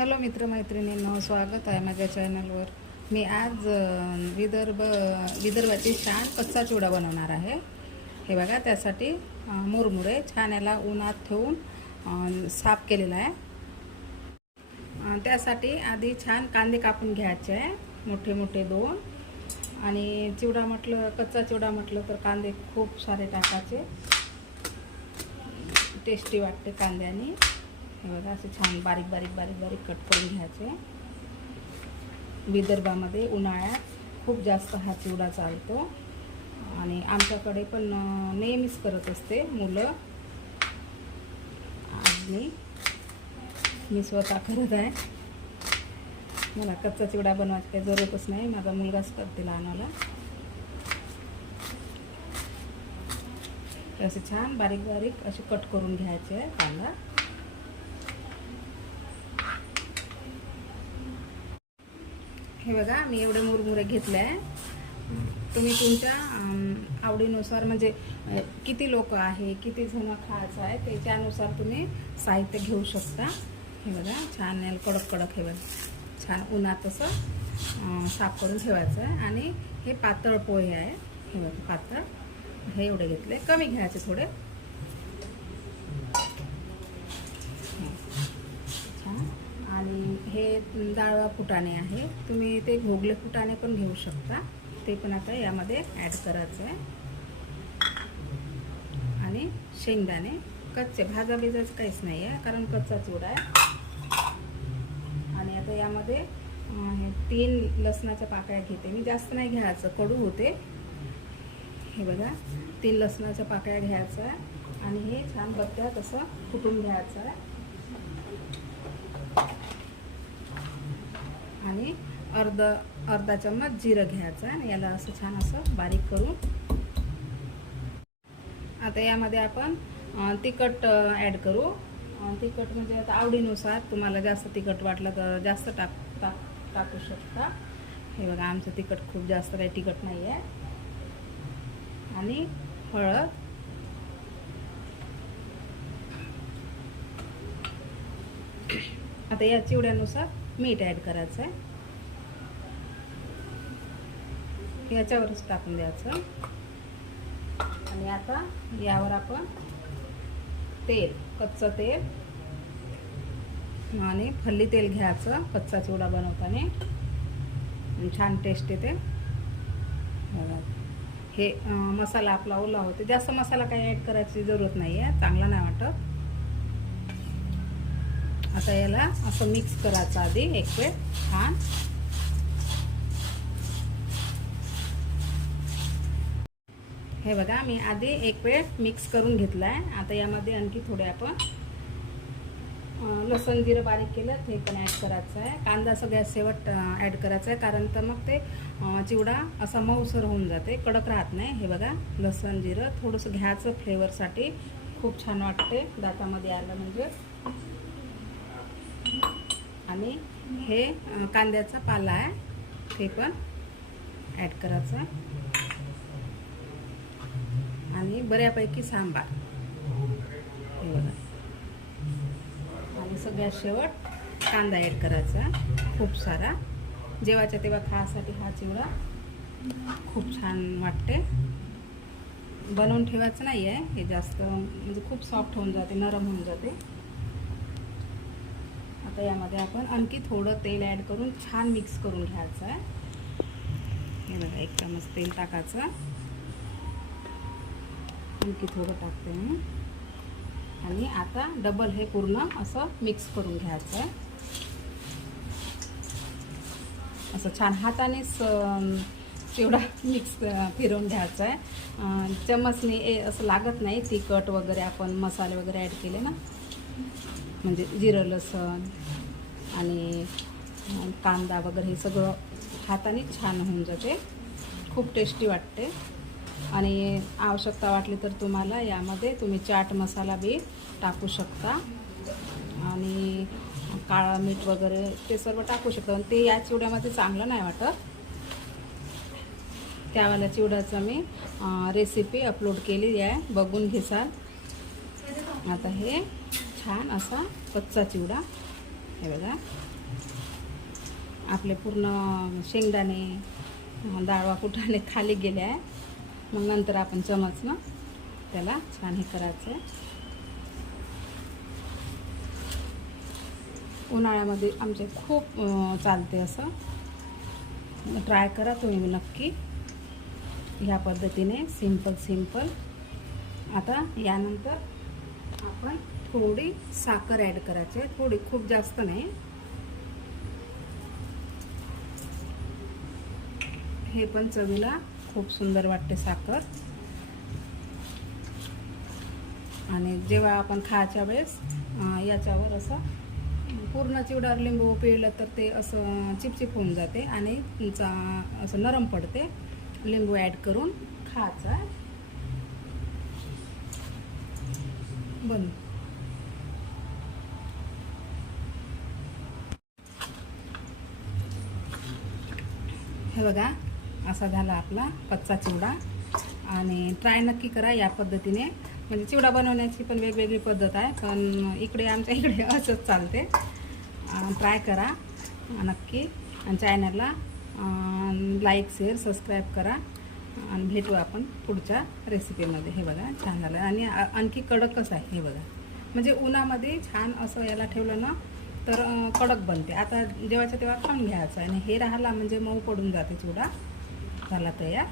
Hello मित्रमैत्रिणींनो स्वागत आहे माझ्या चॅनलवर. मी आज विदर्भ विदर्भाची छान कच्चा चिवडा बनवणार आहे. हे बघा त्यासाठी मुरमुरे छान याला उन्हात ठेवून साफ केलेला आहे. त्यासाठी आधी छान कांदे कापून घ्यायचे आहे मोठे मोठे दोन. आणि चिवडा म्हटलं कच्चा चिवडा म्हटलं तर कांदे खूप सारे टाकायचे. टेस्टी वाटते कांद्याने. हे बघा असे छान बारीक बारीक बारीक बारीक कट करून घ्यायचे. विदर्भामध्ये उन्हाळ्यात खूप जास्त हा चिवडा चालतो. आणि आमच्याकडे पण नेहमीच करत असते मुलं. आणि मी स्वतः करत आहे. मला कच्चा चिवडा बनवायची काही जरूरतच नाही. माझा मुलगाच करते लहानाला. तर असे छान बारीक बारीक असे कट करून घ्यायचे आहे कांदा. हे बघा मी एवढे मुरमुरे घेतले आहे तुम्ही तुमच्या आवडीनुसार म्हणजे किती लोक आहे किती जण खायचं आहे त्याच्यानुसार तुम्ही साहित्य घेऊ शकता. हे बघा छान कडक कडक हे बघा. छान उन्हात असं साफ करून ठेवायचं आहे. आणि हे पातळ पोहे आहे. हे बघा पातळ. हे एवढे घेतले. कमी घ्यायचे थोडे छान आणि हे डाळवा फुटाणे आहे. तुम्ही ते घोगले फुटाणे पण घेऊ शकता. ते पण आता यामध्ये ॲड करायचं आहे. आणि शेंगदाणे कच्चे. भाजा बिजाचं काहीच नाही आहे कारण कच्चा चिवडा आहे. आणि आता यामध्ये तीन लसणाच्या पाकळ्या घेते. मी जास्त नाही घ्यायचं कडू होते. हे बघा तीन लसणाच्या पाकळ्या घ्यायचं आहे. आणि हे छान बत्त्यात असं फुटून घ्यायचं आहे. आणि अर्ध अर्धा चम्मच जिरं घ्यायचं आणि याला असं छान असं बारीक करून. आता यामध्ये आपण तिखट ॲड करू. तिखट म्हणजे आता आवडीनुसार तुम्हाला जास्त तिखट वाटलं तर जास्त टाक टाक टाकू शकता. हे बघा आमचं तिखट खूप जास्त काही तिखट नाही आहे आणि हळद. आता या चिवड्यानुसार मीठ ॲड करायचं आहे याच्यावरच टाकून द्यायचं. आणि आता यावर आपण तेल कच्चं तेल आणि फल्ली तेल घ्यायचं कच्चा चिवडा बनवताना. छान टेस्ट येते. हे मसाला आपला ओला होते जास्त मसाला काही ॲड करायची जरूरत नाही आहे चांगला नाही वाटत. आता याला असं मिक्स करायचं आधी एक वेळ. छान. हे बघा मी आधी एक वेळ मिक्स करून घेतला आहे आता यामध्ये आणखी थोडे आपण लसण जिरं बारीक केलं ते पण ॲड करायचं आहे. कांदा सगळ्यात शेवट ॲड करायचा आहे. कारण तर मग ते चिवडा असा मऊसर होऊन जाते कडक राहत नाही. हे बघा लसण जिरं थोडंसं घ्यायचं फ्लेवरसाठी खूप छान वाटते. दातामध्ये आलं म्हणजे. आणि हे कांद्याचा पाला आहे. ते पण ॲड करायचं. आणि बऱ्यापैकी सांबार. हे बघा. आणि सगळ्यात शेवट कांदा ॲड करायचा. खूप सारा. जेवायच्या तेव्हा खासाठी हा चिवडा खूप छान वाटते. बनवून ठेवायचं नाही आहे हे जास्त म्हणजे खूप सॉफ्ट होऊन जाते नरम होऊन जाते. आता यामध्ये आपण आणखी थोडं तेल ॲड करून छान मिक्स करून घ्यायचं आहे. हे बघा एक चमच तेल टाकायचं. आणखी थोडं टाकते मी. आणि आता डबल हे पूर्ण असं मिक्स करून घ्यायचं आहे. असं छान हातानेच अं, चिवडा मिक्स फिरवून घ्यायचा आहे. चमचने ए असं लागत नाही तिखट वगैरे आपण मसाले वगैरे ॲड केले ना. म्हणजे जिरं लसण आणि कांदा वगैरे हे सगळं हाताने छान होऊन जाते. खूप टेस्टी वाटते. आणि आवश्यकता वाटली तर तुम्हाला यामध्ये तुम्ही चाट मसाला बी टाकू शकता. आणि काळा मीठ वगैरे ते सर्व टाकू शकता. पण ते या चिवड्यामध्ये चांगलं नाही वाटत. त्यावाल्या चिवड्याचं मी रेसिपी अपलोड केली आहे. बघून घेसाल. आता हे छान असा कच्चा चिवडा. हे बघा. आपले पूर्ण शेंगदाणे डाळवा कुठाने खाली गेले आहे मग नंतर आपण चमचनं त्याला छान हे करायचं. आहे उन्हाळ्यामध्ये आमचे खूप चालते असं. ट्राय करा तुम्ही नक्की. ह्या पद्धतीने सिंपल सिंपल. आता यानंतर आपण थोडी साखर ॲड करायची आहे. थोडी खूप जास्त नाही. हे पण चवीला खूप सुंदर वाटते साखर. आणि जेव्हा आपण खायच्या वेळेस याच्यावर असं पूर्ण चिवडावर लिंबू पिळलं तर ते असं चिपचिप होऊन जाते आणि तुमचा असं नरम पडते. लिंबू ॲड करून खायचा बंद. हे बघा असा झाला आपला कच्चा चिवडा. आणि ट्राय नक्की करा या पद्धतीने. म्हणजे चिवडा बनवण्याची पण वेगवेगळी पद्धत आहे पण इकडे आमच्या इकडे असंच चालते. ट्राय करा नक्की. आणि चॅनलला लाईक शेअर सबस्क्राईब करा. आणि भेटू आपण पुढच्या रेसिपीमध्ये हे बघा छान झालं. आणि आणखी कडकच आहे हे बघा. म्हणजे उन्हामध्ये छान असं याला ठेवलं ना तर कडक बनते. आता जेव्हाच्या तेव्हा खाऊन घ्यायचं आणि हे राहिला म्हणजे मऊ पडून जाते चुडा. झाला तयार.